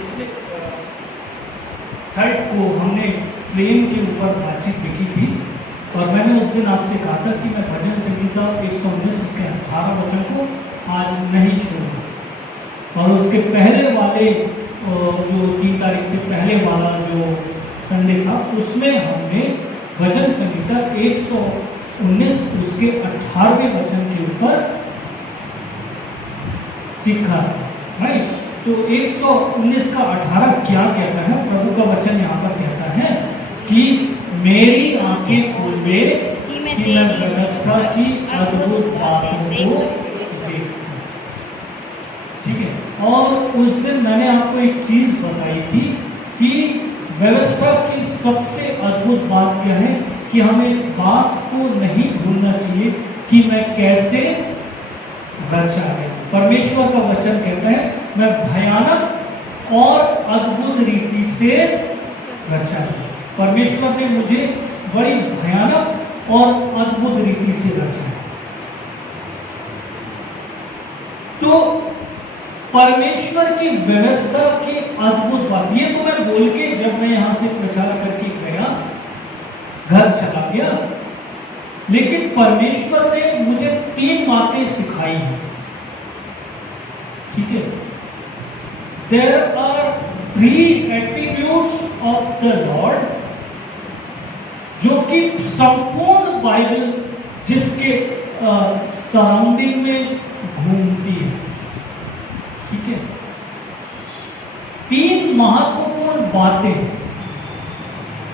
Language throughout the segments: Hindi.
पिछले थर्ड को हमने प्रेम के ऊपर बातचीत देखी थी और मैंने उस दिन आपसे कहा था कि मैं भजन संहिता 119 उसके 18 वचन को आज नहीं छोड़ूंगा। और उसके पहले वाले जो 3 तारीख से पहले वाला जो संडे था उसमें हमने भजन संहिता 119 उसके 18वें वचन के ऊपर सीखा, राइट। तो 119 का 18 क्या कहता है? प्रभु का वचन यहाँ पर कहता है कि मेरी आंखें खोल दे कि मैं व्यवस्था की अद्भुत बातों को देख सकूं। ठीक है। और उस दिन मैंने आपको एक चीज बताई थी कि व्यवस्था की सबसे अद्भुत बात क्या है कि हमें इस बात को नहीं भूलना चाहिए कि मैं कैसे रचा है। परमेश्वर का वचन कहता है मैं भयानक और अद्भुत रीति से रचा है। परमेश्वर ने मुझे बड़ी भयानक और अद्भुत रीति से रचा है। तो परमेश्वर की व्यवस्था की अद्भुत बात, ये तो मैं बोल के जब मैं यहां से प्रचार करके गया घर चला गया, लेकिन परमेश्वर ने मुझे 3 बातें सिखाई हैं। ठीक है। There are 3 attributes of the Lord जो कि संपूर्ण बाइबल जिसके सराउंडिंग में घूमती है। ठीक है। 3 महत्वपूर्ण बातें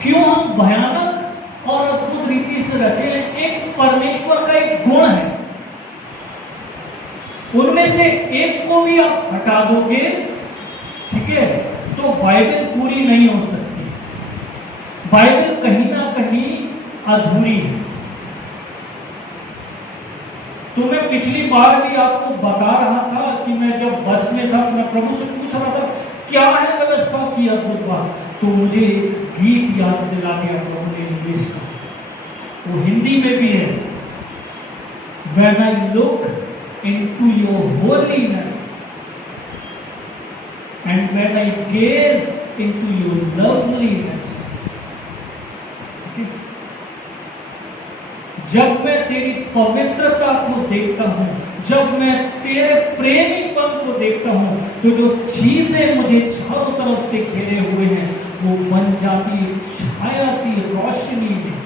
क्यों हम भयानक और अद्भुत रीति से रचे हैं। एक परमेश्वर का एक गुण है, उनमें से एक को भी आप हटा दोगे, ठीक है, तो बाइबल पूरी नहीं हो सकती। बाइबल कहीं ना कहीं अधूरी है। तो मैं पिछली बार भी आपको बता रहा था कि मैं जब बस में था तो मैं प्रभु से पूछ रहा था क्या है व्यवस्था की अद्भुत बात। तो मुझे गीत याद दिला दिया प्रभु ने इंग्लिश का, वो हिंदी में भी है। When I look into your holiness and when I gaze into your loveliness, जब मैं तेरी पवित्रता को देखता हूं, जब मैं तेरे प्रेमीपन को देखता हूं, तो जो चीजें मुझे चारों तरफ से घेरे हुए हैं वो बन जाती छाया सी रोशनी में।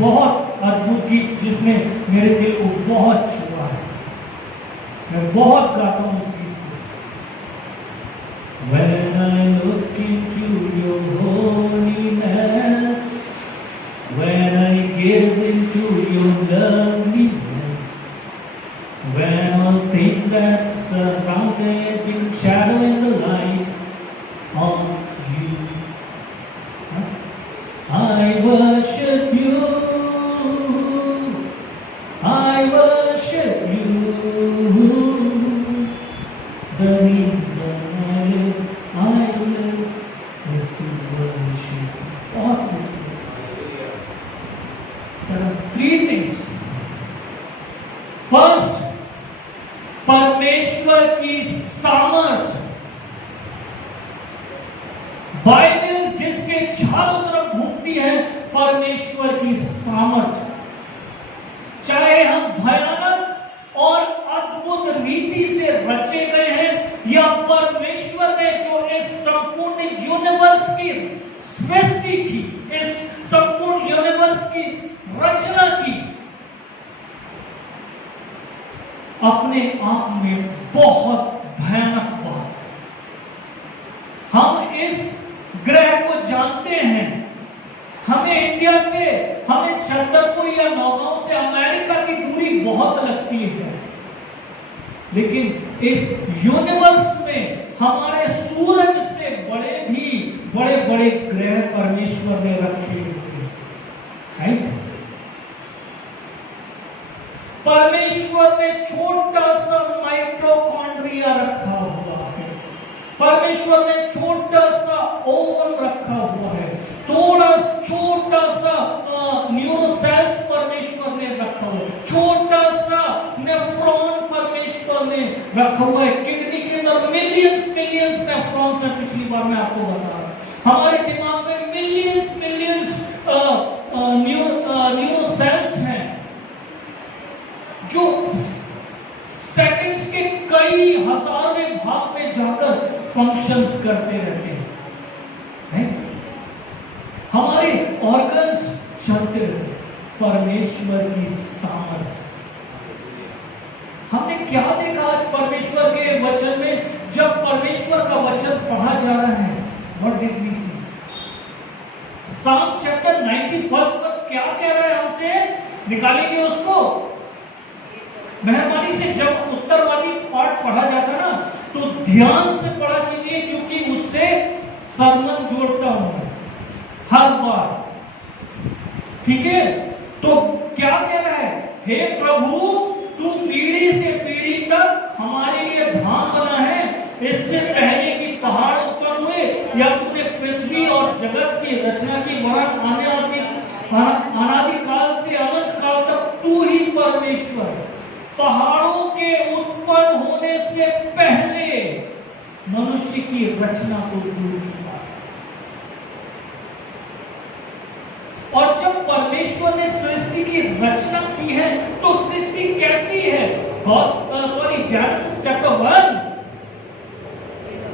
बहुत अद्भुत गीत जिसने मेरे दिल को बहुत छुआ है, मैं बहुत गाता हूं उस गीत को। When I look into your holiness, when I gaze into your loveliness, when all things that surrounded in shadow and the light of you, I worship you, I worship you. The reason I live is to worship. बहुत कुछ। There are 3 things. First, परमेश्वर की सामर्थ। बाइबल जिसके चारों तरफ घूमती है, परमेश्वर की सामर्थ। चाहे हम भयानक और अद्भुत रीति से रचे गए हैं या परमेश्वर ने जो इस संपूर्ण यूनिवर्स की सृष्टि की, इस संपूर्ण यूनिवर्स की रचना की, अपने आप में बहुत भयानक बात। हम इस ग्रह को जानते हैं, हमें इंडिया से, हमें छतरपुर या नौगांव से अमेरिका की दूरी बहुत लगती है, लेकिन इस यूनिवर्स में हमारे सूरज से बड़े भी बड़े बड़े ग्रह परमेश्वर ने रखे हुए हैं, राइट। परमेश्वर ने छोटा सा माइटोकॉन्ड्रिया रखा हुआ है, परमेश्वर ने छोटा सा ओवन रखा हुआ है, थोड़ा छोटा सा न्यूरोसेल्स परमेश्वर ने रखा हुआ है, छोटा सा नेफ्रॉन परमेश्वर ने रखा हुआ है, किडनी के अंदर मिलियंस नेफ्रॉन्स हैं, पिछली बार मैं आपको बता रहा, हमारे दिमाग में मिलियंस न्यूरो सेल्स हैं जो सेकंड्स के कई हजारवें भाग में जाकर फंक्शंस करते रहते हैं, है? हमारे ऑर्गन्स चलते रहते हैं। परमेश्वर की सामर्थ्य, हमने क्या देखा आज परमेश्वर के वचन में? जब परमेश्वर का वचन पढ़ा जा रहा है, व्हाट डिड वी सी? साम चैप्टर 91 वर्स क्या कह रहा है हमसे? निकालेंगे उसको मेहरबानी से। जब उत्तरवादी पाठ पढ़ा जाता ना तो ध्यान से पढ़ा कीजिए, क्योंकि उससे सरमन जोड़ता हूं हर बार, ठीक है? तो क्या कह रहा है? हे प्रभु, तू पीढ़ी से पीढ़ी तक हमारे लिए धाम बना है। इससे पहले कि पहाड़ उत्पन्न हुए या तूने पृथ्वी और जगत की रचना की, वरन अनादि काल से अनंत काल तक तू ही परमेश्वर है। पहाड़ों के उत्पन्न होने से पहले मनुष्य की रचना को दूर की बात है। और जब परमेश्वर ने सृष्टि की रचना की है तो सृष्टि कैसी है? जेनेसिस चैप्टर 1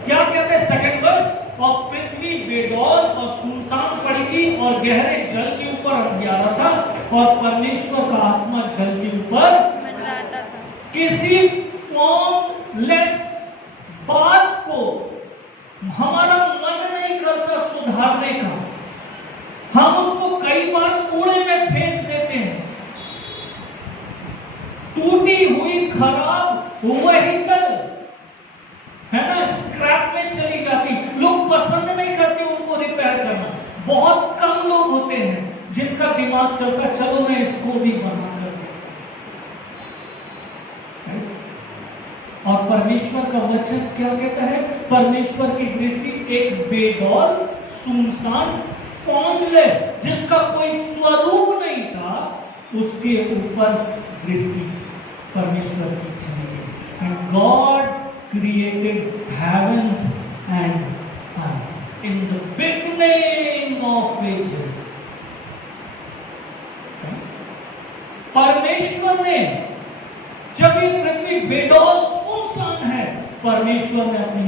क्या कहते हैं? सेकंड वर्स, और पृथ्वी बेडौल और सुनसान पड़ी थी और गहरे जल के ऊपर अंधियारा था और परमेश्वर का आत्मा जल के ऊपर मंडराता था। किसी फॉर्मलेस बात को हमारा मन नहीं करता सुधारने का, हम उसको कई बार कूड़े में फेंक देते हैं। टूटी हुई खराब व्हीकल है ना, स्क्रैप में चली जाती, लोग पसंद नहीं करते उनको रिपेयर करना। बहुत कम लोग होते हैं जिनका दिमाग चलता, चलो मैं इसको भी बना कर देता। और परमेश्वर का वचन क्या कहता है? परमेश्वर की दृष्टि एक बेडौल, सुनसान, फॉर्मलेस, जिसका कोई स्वरूप नहीं था, उसके ऊपर दृष्टि परमेश्वर की चली गई। And God created heavens and earth in the beginning of ages. परमेश्वर ने, जब ये पृथ्वी बेडौल सुनसान है, परमेश्वर ने अपने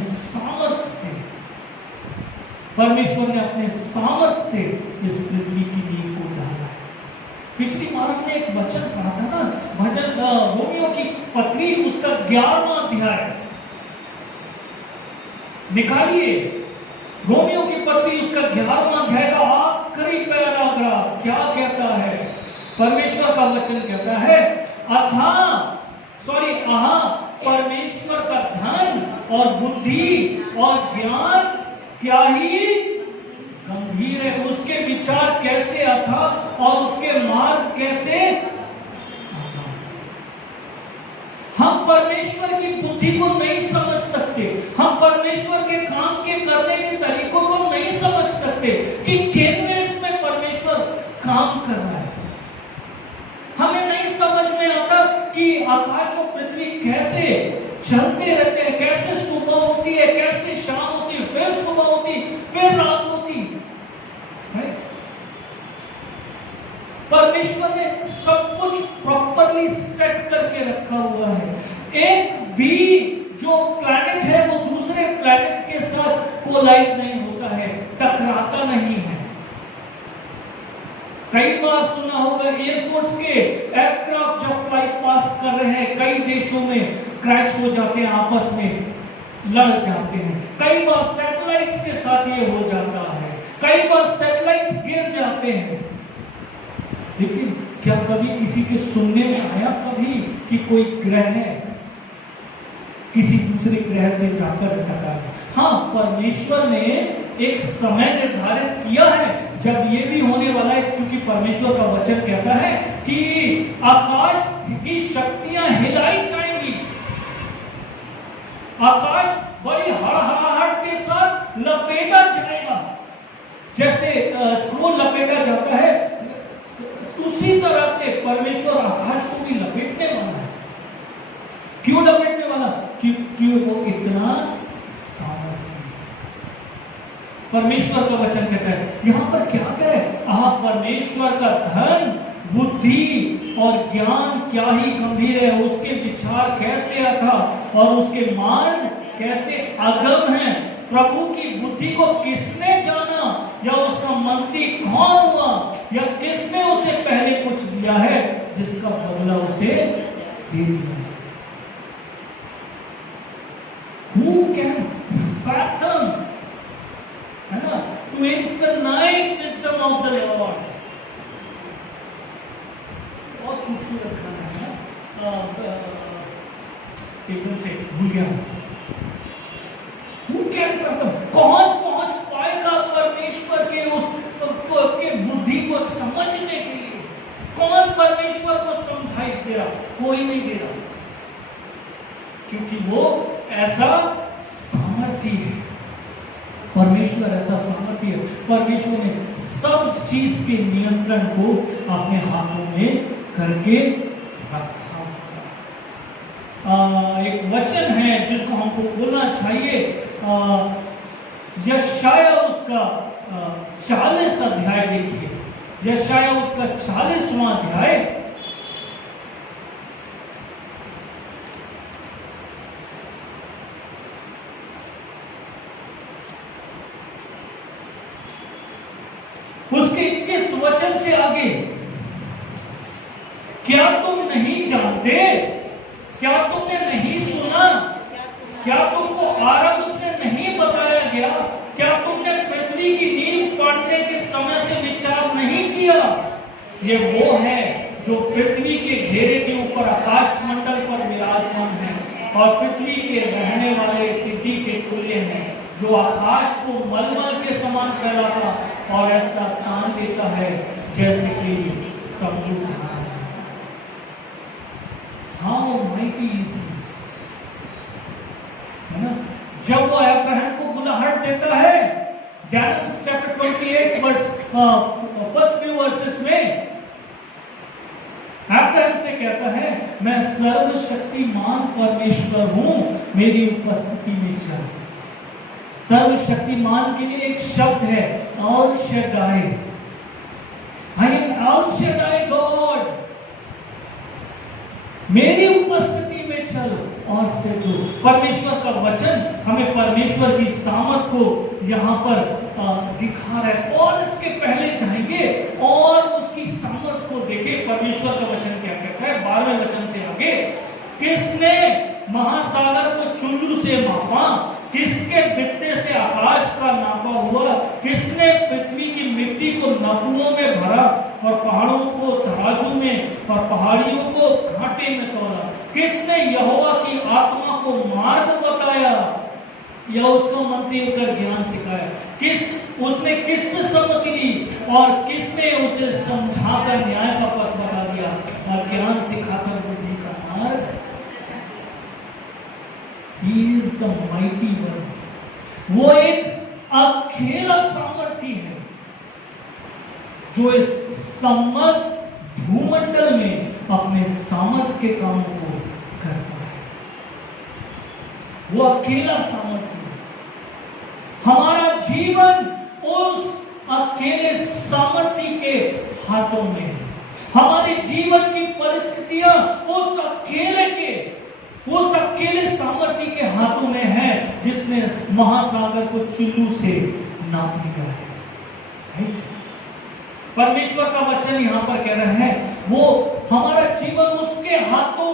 सामर्थ्य से इस पृथ्वी की नींव को डाला है। पिछली बार हमने एक वचन पढ़ा था ना, भजन रोमियो की पत्री, उसका 11वां अध्याय निकालिए। रोमियो की पत्री उसका 11वां अध्याय का आखिरी पैराग्राफ क्या कहता है? परमेश्वर का वचन कहता है, परमेश्वर का धन और बुद्धि और ज्ञान क्या ही गंभीर है, उसके विचार कैसे अथाह और उसके मार्ग कैसे। हम परमेश्वर की बुद्धि को नहीं समझ सकते, हम परमेश्वर के काम के करने के तरीकों को नहीं समझ सकते कि किस में परमेश्वर काम कर रहा है। हमें नहीं समझ में आता कि आकाश और पृथ्वी कैसे चलते रहते हैं, कैसे सुबह होती है, कैसे शाम होती है, फिर सुबह होती, फिर रात होती है। परमेश्वर ने सब कुछ प्रॉपरली सेट करके रखा हुआ है। एक भी जो प्लैनेट है वो दूसरे प्लैनेट के साथ कोलाइड नहीं होता है, टकराता नहीं है। कई बार सुना होगा एयरफोर्स के एयरक्राफ्ट जब फ्लाइट पास कर रहे हैं, कई देशों में क्रैश हो जाते हैं, आपस में लड़ जाते हैं। कई बार सैटेलाइट्स के साथ ये हो जाता है, कई बार सैटेलाइट्स गिर जाते हैं। लेकिन क्या कभी किसी के सुनने में आया कभी कि कोई ग्रह किसी दूसरे ग्रह से जाकर टकरा? हाँ, परमेश्वर ने एक समय निर्धारित किया है जब ये भी होने वाला है, क्योंकि परमेश्वर का वचन कहता है कि आकाश की शक्तियां हिलाई जाएंगी, आकाश बड़ी हड़हड़ाहट के साथ लपेटा जाएगा। जैसे स्क्रोल लपेटा जाता है, उसी तरह से परमेश्वर आकाश को भी लपेटने वाला है। क्यों लपेटने वाला? क्योंकि वो इतना परमेश्वर का वचन कहता है। यहाँ पर क्या कह रहे हैं? आप परमेश्वर का धन, बुद्धि और ज्ञान क्या ही गंभीर है, उसके विचार कैसे अथा और उसके मान कैसे अगम है। प्रभु की बुद्धि को किसने जाना, या उसका मंत्री कौन हुआ, या किसने उसे पहले कुछ दिया है जिसका बदला उसे दे दिया। Who can fathom, है ना, to infinite wisdom of the Lord। बहुत खूबसूरत गाना है, एकदम से भूल गया। Who can fathom, कौन पहुंच पाएगा परमेश्वर के उस के बुद्धि को समझने के लिए? कौन परमेश्वर को समझाइश दे रहा? कोई नहीं दे रहा, क्योंकि वो ऐसा सामर्थ्य है। परमेश्वर ऐसा सामर्थ्य है। परमेश्वर ने सब चीज के नियंत्रण को अपने हाथों में करके रखा। एक वचन है जिसको हमको बोलना चाहिए, यशाया उसका 40 अध्याय देखिए, यशाया उसका 40वां अध्याय, उसके 21 वचन से आगे, क्या तुम नहीं जानते, क्या तुमने नहीं सुना, क्या तुमको आरंभ से नहीं बताया गया, क्या तुमने पृथ्वी की नींव पाड़ने के समय से विचार नहीं किया? ये वो है जो पृथ्वी के घेरे के ऊपर आकाश मंडल पर विराजमान है और पृथ्वी के रहने वाले टिड्डी के कुल्ले हैं, जो आकाश को मलमल के समान फैलाता और ऐसा तान देता है जैसे कि तंबू। हाउ माइटी इज ही, है ना? जब वो अब्राहम को बुलाहट देता है, Genesis chapter 28 verse first few verses में अब्राहम से कहता है, मैं सर्वशक्तिमान परमेश्वर हूं, मेरी उपस्थिति में चल। सर्वशक्तिमान के लिए एक शब्द है, El Shaddai. I am El Shaddai God, मेरी उपस्थिति में चल और सिद्ध हो। परमेश्वर का वचन हमें परमेश्वर की सामर्थ को यहाँ पर दिखा रहा है, और इसके पहले जाएंगे और उसकी सामर्थ को देखें। परमेश्वर का वचन क्या कहता है 12वें वचन से आगे, किसने महासागर को चुल्लू से मापा, किसके बित्ते से आकाश का नापा हुआ, किसने पृथ्वी की मिट्टी को नपुओं में भरा और पहाड़ों को तराजू में और पहाड़ियों को कांटे में तोला, किसने यहोवा की आत्मा को मार्ग बताया या उसको मंत्री होकर ज्ञान सिखाया, उसने किससे सम्मति ली और किसने उसे समझाकर न्याय का पथ बता दिया और ज्ञान सिखाकर बुद्धि का मार्ग। He is the mighty one। वो एक अकेला सामर्थी है जो इस समस्त भूमंडल में अपने सामर्थ के कामों को करता है। वो अकेला सामर्थी है। हमारा जीवन उस अकेले सामर्थी के हाथों में है। हमारे जीवन की परिस्थितियां उस अकेले सामर्थी के हाथों में है जिसने महासागर को चुल्लू से नाप लिया है। परमेश्वर का वचन यहाँ पर कह रहा है वो हमारा जीवन उसके हाथों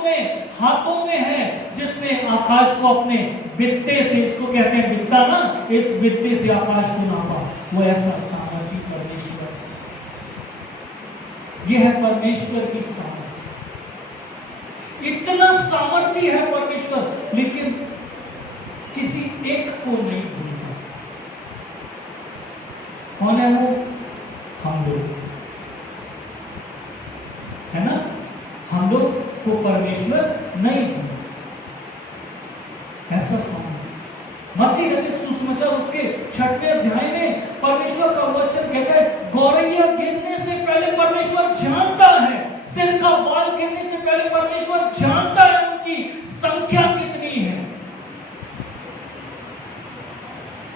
में है जिसने आकाश को अपने बित्ते से, इसको कहते हैं बित्ता ना, इस बित्ते से आकाश को नापा। वो ऐसा सामर्थी परमेश्वर है। यह है परमेश्वर की सामर्थ्य। इतना सामर्थी है परमेश्वर, लेकिन किसी एक को नहीं भूलता। कौन है वो? हम लोग, है ना? हम लोग को परमेश्वर नहीं भूलता। ऐसा सामर्थ्य। मत्ती रचित सुसमाचार उसके 6वें अध्याय में परमेश्वर का वचन कहता है, गौरैया गिरने से पहले परमेश्वर जानता है, सिर का बाल गिरने से पहले परमेश्वर जानता है उनकी संख्या कितनी है।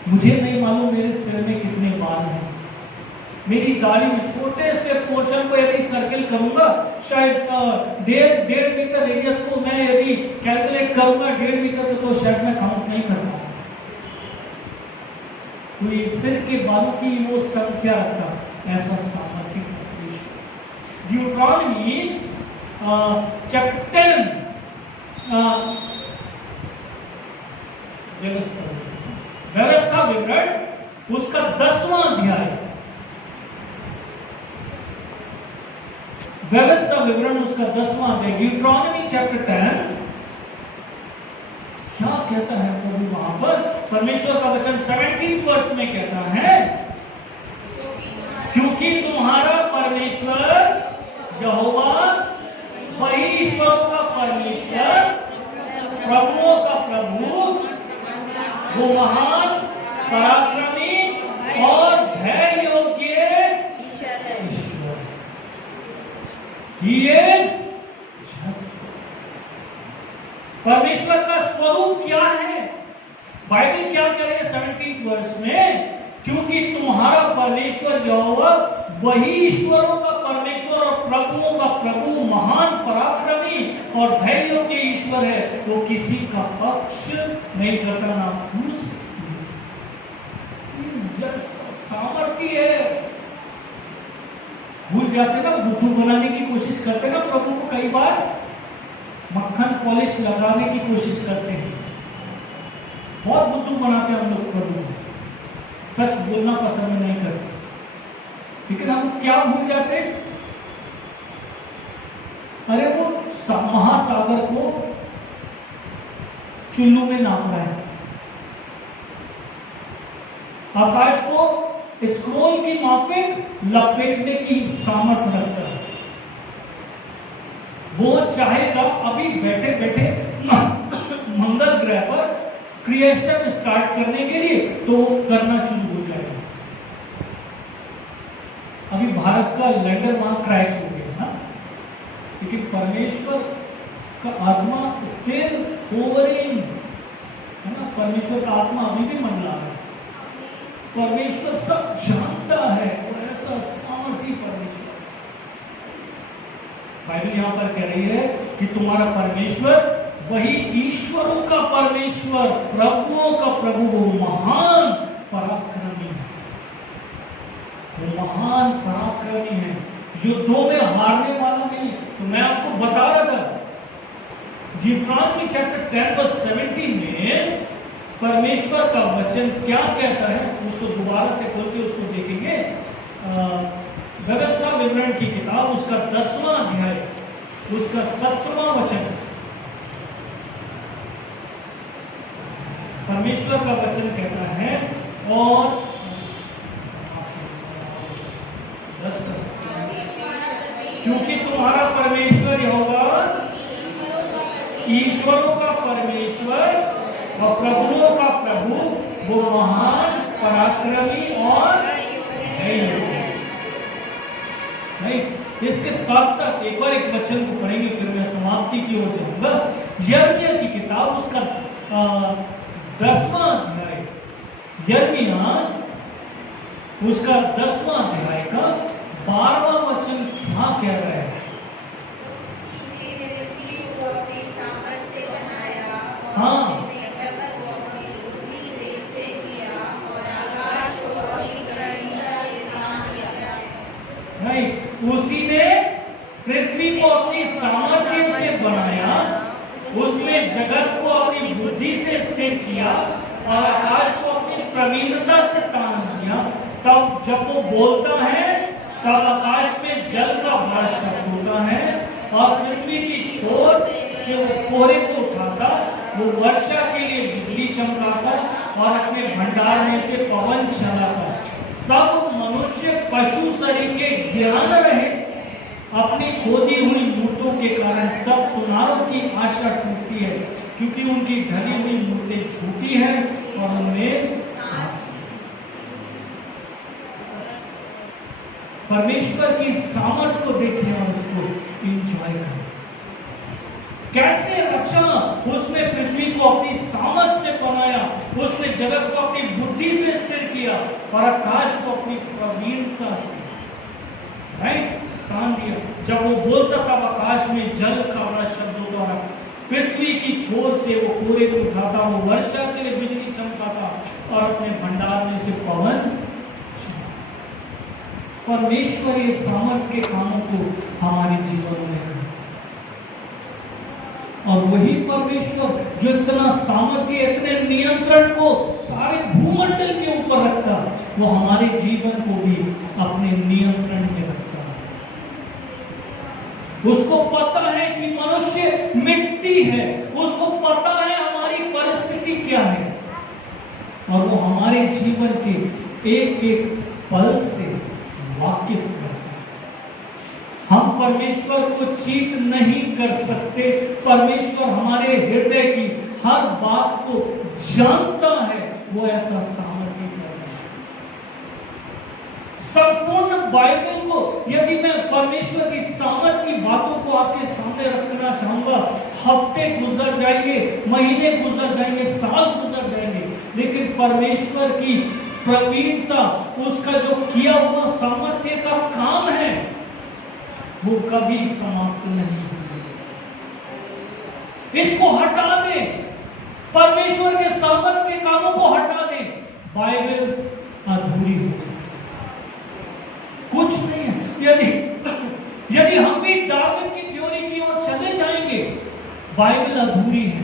मुझे नहीं मालूम मेरे सिर में कितने बाल हैं। मेरी दाढ़ी में छोटे से पोर्शन को यदि सर्किल करूंगा, शायद 1.5 मीटर रेडियस को मैं यदि कैलकुलेट करूंगा 1.5 मीटर तो शायद मैं काउंट नहीं कर पाऊंगा। कोई सिर के बालों की वो संख्या रखता, ऐसा सामर्थ्य ड्यूटरॉनमी चैप्टर 10 व्यवस्था विवरण उसका 10वां अध्याय, व्यवस्था विवरण उसका 10वां अध्याय, ड्यूटरॉनमी चैप्टर 10 क्या कहता है प्रभु वहां पर? परमेश्वर का वचन 17 वर्ष में कहता है, क्योंकि तुम्हारा परमेश्वर यहोवा वही ईश्वरों का परमेश्वर, प्रभुओं का प्रभु, वो महान पराक्रमी और भय योग्य ईश्वर। He is just। परमेश्वर का स्वरूप क्या है? बाइबल क्या कह रही है 17 वर्ष में? क्योंकि तुम्हारा परमेश्वर यहोवा वही ईश्वरों का परमेश्वर और प्रभुओं का प्रभु, महान पराक्रमी और भय योग्य ईश्वर है। वो किसी का पक्ष नहीं करता, ना फूस, सामर्थ्य है। भूल जाते ना, बुद्धू बनाने की कोशिश करते ना प्रभु को, कई बार मक्खन पॉलिश लगाने की कोशिश करते हैं, बहुत बुद्धू बनाते हैं हम लोग प्रभु को, सच बोलना पसंद नहीं करते। लेकिन हम क्या भूल जाते? अरे वो महासागर को चुल्लू में नाप रहा है, आकाश को स्क्रोल की माफिक लपेटने की सामर्थ्य रखता है। वो चाहेगा अभी बैठे बैठे मंगल ग्रह पर क्रिएशन स्टार्ट करने के लिए, तो करना शुरू हो जाएगा। अभी भारत का लैंडर वहां क्रैश हो गया ना, लेकिन परमेश्वर का आत्मा स्टिल होवरिंग है ना, परमेश्वर का आत्मा अभी भी मंडला है। परमेश्वर सब जानता है और ऐसा सामर्थ्य परमेश्वर। बाइबल यहां पर कह रही है कि तुम्हारा परमेश्वर वही ईश्वरों का परमेश्वर, प्रभुओं का प्रभु, वो महान पराक्रमी है, वो महान पराक्रमी है, युद्धों में हारने वाला नहीं है। तो मैं आपको बता रहा था ड्यूटरॉनमी चैप्टर 10 वर्स 17 में परमेश्वर का वचन क्या कहता है, उसको दोबारा से खोल के उसको देखेंगे। व्यवस्था विवरण की किताब उसका 10वां अध्याय उसका 7वां वचन, परमेश्वर का वचन कहता है, और 10 क्योंकि तुम्हारा परमेश्वर यहोवा ईश्वरों का परमेश्वर और प्रभुओं का प्रभु, वो महान पराक्रमी और नहीं। इसके साथ साथ एक और एक वचन को पढ़ेंगे, फिर मैं समाप्ति की ओर जाऊंगा। यिर्मयाह की किताब उसका 10वां अध्याय, यिर्मयाह उसका 10वां अध्याय का 12वां वचन क्या कह रहा है? हाँ, नहीं, उसी ने पृथ्वी को अपनी सामर्थ्य से बनाया, उसने जगत को अपनी बुद्धि से स्थिर किया और आकाश को अपनी प्रवीणता से तान दिया। तब जब वो बोलता है तब आकाश में जल का बड़ा शब्द होता है और पृथ्वी की छोर से वो कोहरे को उठाता, वो वर्षा के लिए बिजली चमकाता और अपने भंडार में से पवन चलाता। सब मनुष्य पशु सरीखे ज्ञान रहे, अपनी खोदी हुई मूर्तों के कारण सब सुनारों की आशा टूटती है, क्योंकि उनकी ढली हुई मूर्तें झूठी है और उनमें परमेश्वर की सामर्थ को देखें और इसको इंजॉय करें। कैसे रक्षा? उसने पृथ्वी को अपनी सामर्थ से बनाया, उसने जगत को अपनी बुद्धि से स्थिर किया लिया और आकाश को अपनी प्रवीणता से, राइट, तान दिया। जब वो बोलता था आकाश में जल का बड़ा शब्दों द्वारा, पृथ्वी की छोर से वो कोहरे को उठाता, वो वर्षा के लिए बिजली चमकाता और अपने भंडार में से पवन। परमेश्वर ये सामर्थ के कामों को हमारे जीवन में है, और वही परमेश्वर जो इतना सामर्थ्य, इतने नियंत्रण को सारे भूमंडल के ऊपर रखता, वो हमारे जीवन को भी अपने नियंत्रण में रखता। उसको पता है कि मनुष्य मिट्टी है, उसको पता है हमारी परिस्थिति क्या है, और वो हमारे जीवन के एक एक पल से वाकिफ है। हम परमेश्वर को चीट नहीं कर सकते। परमेश्वर हमारे हृदय की हर बात को जानता है, वो ऐसा सामर्थ्य है। संपूर्ण बाइबल को यदि मैं परमेश्वर की सामर्थ की बातों को आपके सामने रखना चाहूंगा, हफ्ते गुजर जाएंगे, महीने गुजर जाएंगे, साल गुजर जाएंगे, लेकिन परमेश्वर की प्रवीणता, उसका जो किया हुआ सामर्थ्य का काम है, वो कभी समाप्त नहीं होगी। इसको हटा दे, परमेश्वर के सामर्थ के कामों को हटा दे, बाइबल अधूरी हो जाए। कुछ नहीं है। यदि हम भी डार्विन की थ्योरी की ओर चले जाएंगे, बाइबल अधूरी है।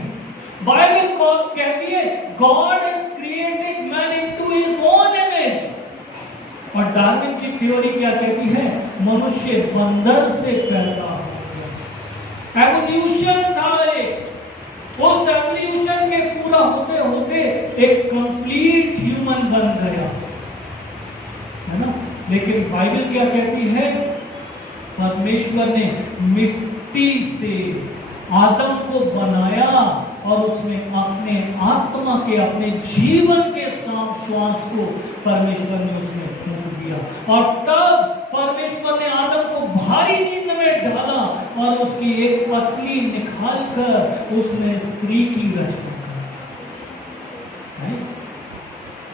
बाइबल को कहती है God has created man into his own image, और डार्विन की थ्योरी क्या कहती है? मनुष्य बंदर से पैदा हो गया। एवोल्यूशन था उस एवोल्यूशन के पूरा होते होते एक कंप्लीट ह्यूमन बन गया, है ना। लेकिन बाइबल क्या कहती है? परमेश्वर ने मिट्टी से आदम को बनाया और उसमें अपने आत्मा के, अपने जीवन के श्वास को परमेश्वर ने उसमें फूंक दिया, और तब परमेश्वर ने आदम को भारी नींद में डाला और उसकी एक पसली निकालकर उसने स्त्री की रचना की।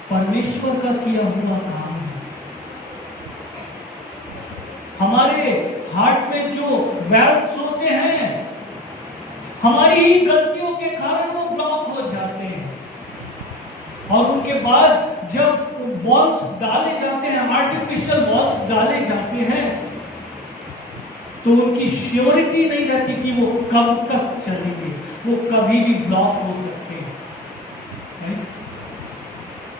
परमेश्वर का किया हुआ काम है। हमारे हार्ट में जो वेल्व्स होते हैं, हमारी ही गलतियों के कारण वो ब्लॉक हो जाते हैं, और उनके बाद जब वॉल्व्स डाले जाते हैं, आर्टिफिशियल वॉल्व्स डाले जाते हैं, तो उनकी श्योरिटी नहीं रहती कि वो कब तक चलेंगे, वो कभी भी ब्लॉक हो सकते हैं, राइट?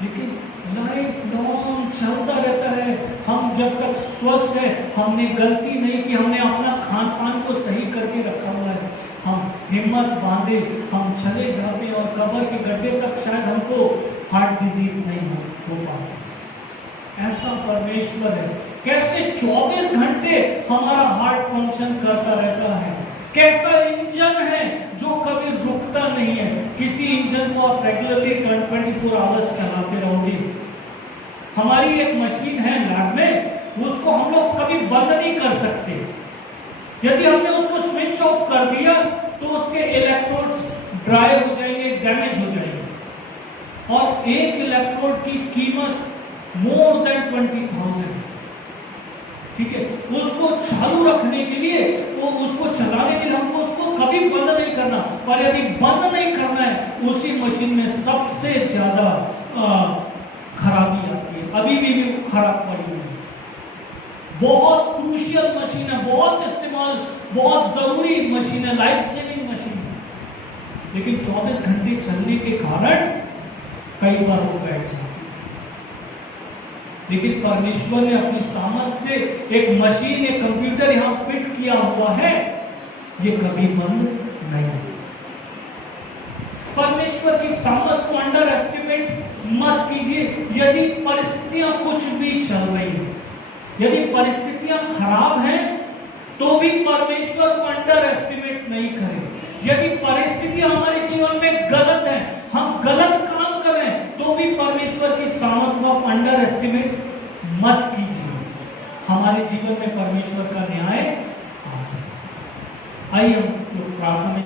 लेकिन लाइफ लॉन्ग चलता रहता है। हम जब तक स्वस्थ है, हमने गलती नहीं की, हमने अपना खान पान को सही करके रखा हुआ है, हम हिम्मत बांधे हम चले जाते हैं, और कब्र के गड्ढे तक शायद हमको हार्ट डिजीज नहीं हो पाता। ऐसा परमेश्वर है। कैसे 24 घंटे हमारा हार्ट फंक्शन करता रहता है, कैसा इंजन है जो कभी रुकता नहीं है। किसी इंजन को आप रेगुलरली 24 आवर्स चलाते रहोगे। हमारी एक मशीन है लैब में, उसको हम लोग कभी बंद नहीं कर सकते। यदि हमने उसको स्विच ऑफ कर दिया तो उसके इलेक्ट्रोड्स ड्राई हो जाएंगे, डैमेज हो जाएंगे, और एक इलेक्ट्रोड की कीमत मोर देन 20,000। ठीक है, उसको चालू रखने के लिए, वो उसको चलाने के लिए हमको उसको कभी बंद नहीं करना। पर यदि बंद नहीं करना है, उसी मशीन में सबसे ज्यादा खराबी आती है। अभी भी खराब पड़ी हुई है। बहुत क्रूशियल मशीन है, बहुत इस्तेमाल, बहुत जरूरी मशीन है, लाइफ सेविंग मशीन है, लेकिन 24 घंटे चलने के कारण कई बार वो बैठ जाती है। लेकिन परमेश्वर ने अपनी सामर्थ्य से एक मशीन, एक कंप्यूटर यहां फिट किया हुआ है, ये कभी बंद नहीं होगा। परमेश्वर की सामर्थ को अंडर एस्टिमेट मत कीजिए। यदि परिस्थितियां कुछ भी चल रही है, यदि परिस्थितियां खराब हैं, तो भी परमेश्वर को अंडर एस्टिमेट नहीं करें। यदि परिस्थितियां हमारे जीवन में गलत हैं, हम गलत काम कर रहे हैं, तो भी परमेश्वर की सामर्थ को आप अंडर एस्टिमेट मत कीजिए। हमारे जीवन में परमेश्वर का न्याय आ सकता है। आइए हम प्रार्थना में